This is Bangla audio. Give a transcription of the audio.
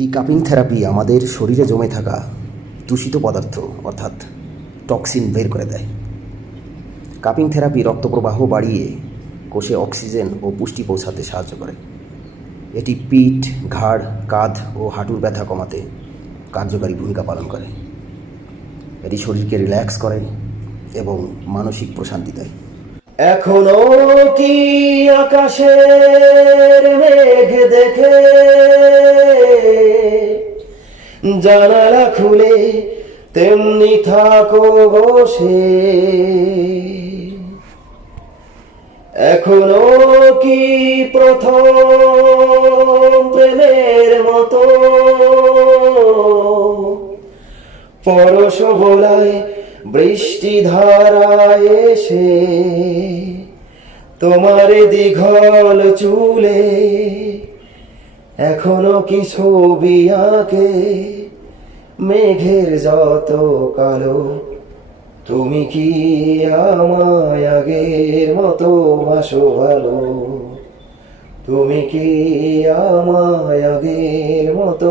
এই কাপিং থেরাপি আমাদের শরীরে জমে থাকা দূষিত পদার্থ অর্থাৎ টক্সিন বের করে দেয়। কাপিং থেরাপি রক্তপ্রবাহ বাড়িয়ে কোষে অক্সিজেন ও পুষ্টি পৌঁছাতে সাহায্য করে। এটি পিঠ, ঘাড়, কাঁধ ও হাঁটুর ব্যথা কমাতে কার্যকারী ভূমিকা পালন করে। এটি শরীরকে রিল্যাক্স করে এবং মানসিক প্রশান্তি দেয়। এখনো কি আকাশের মেঘ দেখে জানালা খুলে তেমনি থাকো বসে? এখনো কি প্রথম প্রেমের মতো পরশ বোলায় বৃষ্টি ধারায় এসে তোমার দীঘল চুলে এখনো কি ছবি আঁকে মেঘের যত কালো? তুমি কি আমায় আগের মতো বাসো ভালো? তুমি কি আমায় আগের মতো